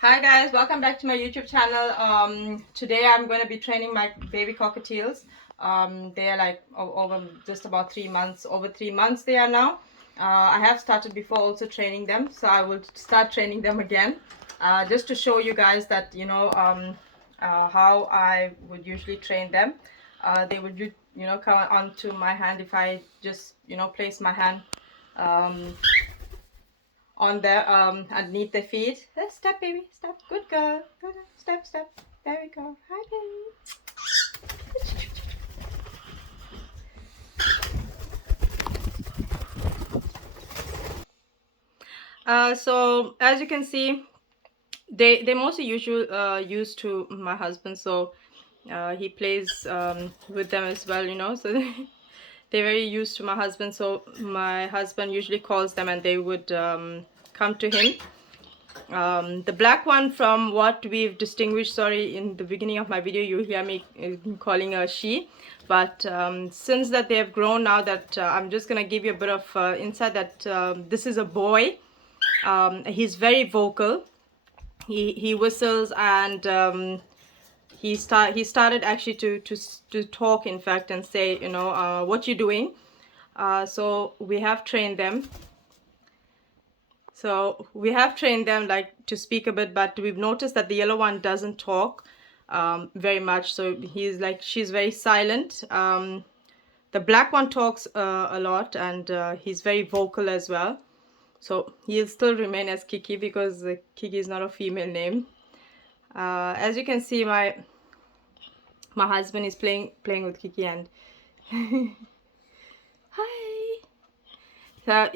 Hi guys, welcome back to my YouTube channel. Today I'm going to be training my baby cockatiels. They are like over just about 3 months, over 3 months they are now. I have started before also training them, so I will start training them again, just to show you guys that how I would usually train them. They would come onto my hand if I just place my hand um, on their underneath their feet. Step, baby, step. Good girl. Good girl. Step, step. There we go. Hi, baby. So as you can see, they mostly used to my husband, so he plays with them as well, so they're very used to my husband, so my husband usually calls them and they would come to him. The black one, from what we've distinguished, sorry, in the beginning of my video you hear me calling her she, but since that they have grown, now that I'm just gonna give you a bit of insight that this is a boy. He's very vocal. He whistles, and he started actually to talk, in fact, and say, what you doing. So we have trained them. Like to speak a bit, but we've noticed that the yellow one doesn't talk very much. So she's very silent. The black one talks a lot, and he's very vocal as well. So he'll still remain as Kiki because Kiki is not a female name. As you can see, my husband is playing with Kiki, and hi. So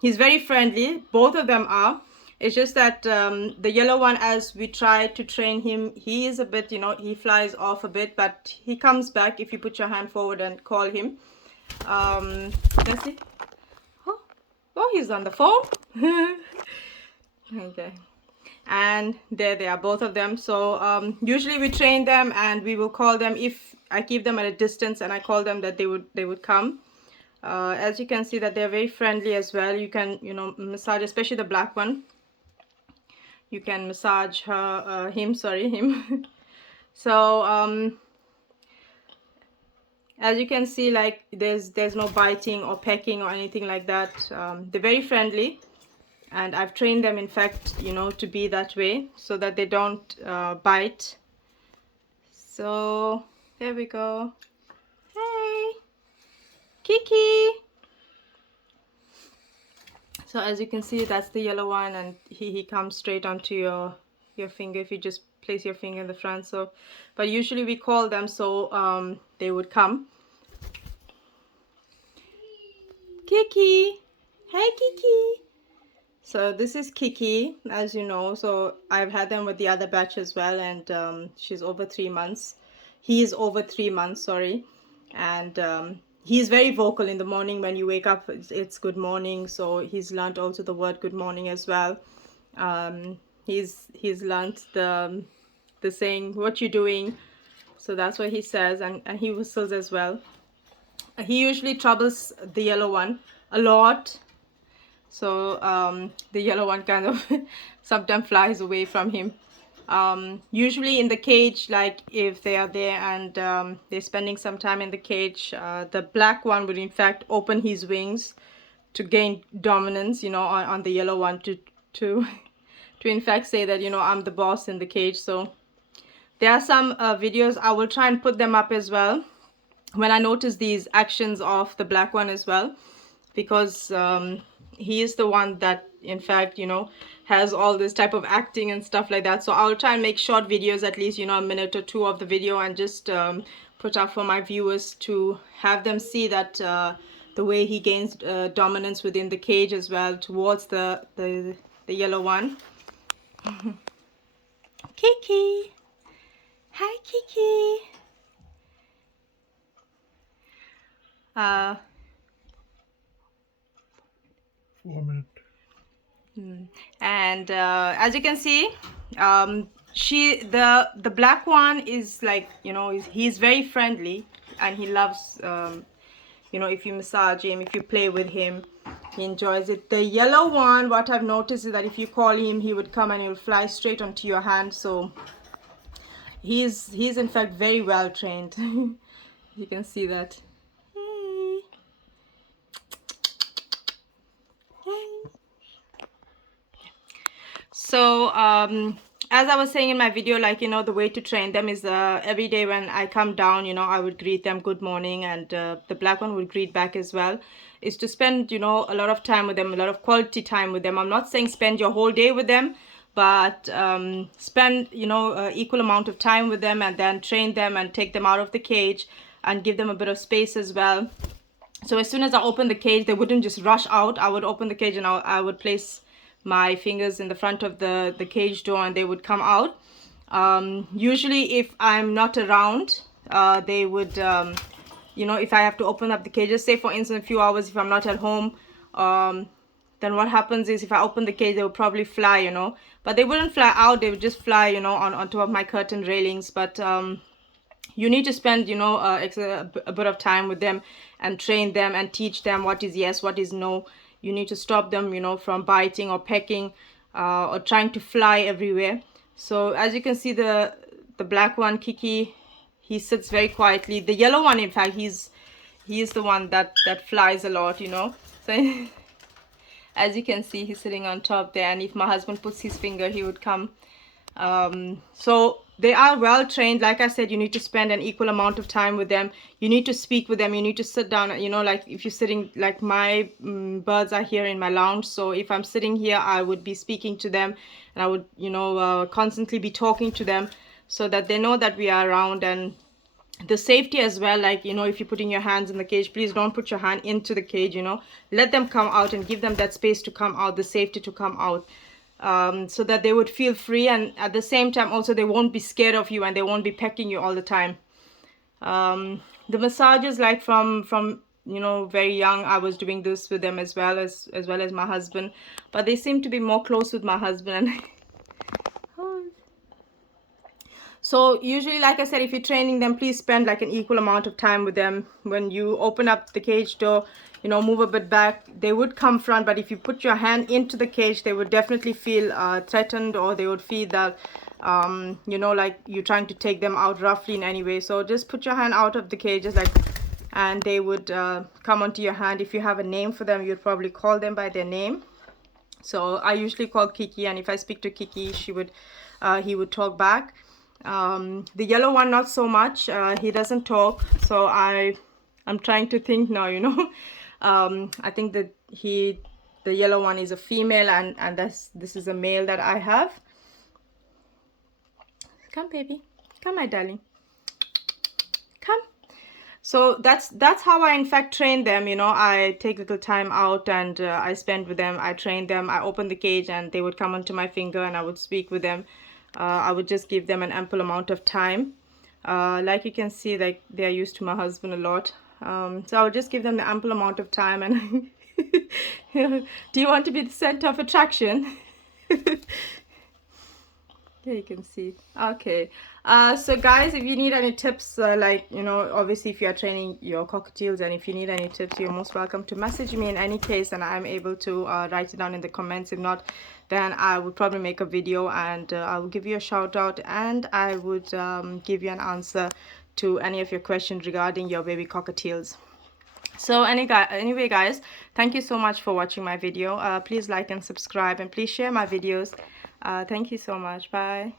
he's very friendly. Both of them are. It's just that the yellow one, as we try to train him, he is a bit, he flies off a bit, but he comes back if you put your hand forward and call him. Let's see. Oh, he's on the phone. Okay. And there they are, both of them. So usually we train them and we will call them. If I keep them at a distance and I call them, that they would come. As you can see that they're very friendly as well. You can massage, especially the black one. You can massage him. So as you can see, like there's no biting or pecking or anything like that. They're very friendly, and I've trained them, in fact, to be that way so that they don't bite. So there we go. Hey Kiki. So as you can see, that's the yellow one, and he comes straight onto your finger if you just place your finger in the front. So but usually we call them, so they would come. Kiki. Hey Kiki. So this is Kiki, as you know. So I've had them with the other batch as well, and she's over 3 months. He is over 3 months, sorry. And he's very vocal in the morning. When you wake up, it's good morning. So he's learned also the word good morning as well. He's learned the saying, what you doing. So that's what he says, and he whistles as well. He usually troubles the yellow one a lot. So the yellow one kind of sometimes flies away from him. Usually in the cage, like if they are there and they're spending some time in the cage, the black one would in fact open his wings to gain dominance, on the yellow one, to in fact say that, I'm the boss in the cage. So there are some videos. I will try and put them up as well when I notice these actions of the black one as well, because he is the one that in fact has all this type of acting and stuff like that. So I'll try and make short videos, at least a minute or two of the video, and just put up for my viewers to have them see that the way he gains dominance within the cage as well towards the yellow one. Kiki. Hi Kiki. 4 minutes. And as you can see, the black one is like, he's very friendly, and he loves if you massage him, if you play with him. He enjoys it. The yellow one, what I've noticed is that if you call him, he would come and he'll fly straight onto your hand. So he's in fact very well trained. You can see that. Hey. Hey. So as I was saying in my video, like, you know, the way to train them is every day when I come down, you know, I would greet them good morning, and the black one would greet back as well, is to spend, you know, a lot of time with them, a lot of quality time with them. I'm not saying spend your whole day with them, but spend, you know, equal amount of time with them, and then train them and take them out of the cage and give them a bit of space as well. So as soon as I open the cage, they wouldn't just rush out. I would open the cage and I would place my fingers in the front of the cage door, and they would come out. Usually if I'm not around, they would, you know, if I have to open up the cages, say for instance a few hours, if I'm not at home, then what happens is if I open the cage, they would probably fly, you know, but they wouldn't fly out, they would just fly, you know, on top of my curtain railings. But you need to spend, you know, a bit of time with them and train them and teach them what is yes, what is no. You need to stop them, you know, from biting or pecking or trying to fly everywhere. So as you can see, the black one, Kiki, he sits very quietly. The yellow one, in fact, he is the one that flies a lot, you know. So as you can see, he's sitting on top there, and if my husband puts his finger, he would come. So they are well trained. Like I said, you need to spend an equal amount of time with them. You need to speak with them. You need to sit down, you know, like if you're sitting, like my birds are here in my lounge, so if I'm sitting here, I would be speaking to them, and I would, you know, constantly be talking to them so that they know that we are around. And the safety as well, like, you know, if you're putting your hands in the cage, please don't put your hand into the cage, you know, let them come out and give them that space to come out, the safety to come out. So that they would feel free, and at the same time also they won't be scared of you and they won't be pecking you all the time. The massages, like from you know, very young, I was doing this with them as well as my husband, but they seem to be more close with my husband. So usually, like I said, if you're training them, please spend like an equal amount of time with them. When you open up the cage door, you know, move a bit back, they would come front, but if you put your hand into the cage, they would definitely feel threatened, or they would feel that, you know, like you're trying to take them out roughly in any way. So just put your hand out of the cage, just like, and they would come onto your hand. If you have a name for them, you'd probably call them by their name. So I usually call Kiki, and if I speak to Kiki, he would talk back. The yellow one, not so much. He doesn't talk, so I'm trying to think now, you know. I think that the yellow one is a female, and this is a male that I have. Come, baby, come, my darling, come. So that's how I in fact train them, you know. I take a little time out, and I spend with them, I train them, I open the cage, and they would come onto my finger, and I would speak with them. I would just give them an ample amount of time. Like you can see, like, they are used to my husband a lot. So I would just give them the ample amount of time. And do you want to be the center of attraction? There you can see. Okay. So guys, if you need any tips, like, you know, obviously if you are training your cockatiels, and if you need any tips, you're most welcome to message me in any case, and I'm able to write it down in the comments. If not, then I would probably make a video, and I will give you a shout out, and I would give you an answer to any of your questions regarding your baby cockatiels. So anyway guys, thank you so much for watching my video. Please like and subscribe, and please share my videos. Thank you so much. Bye.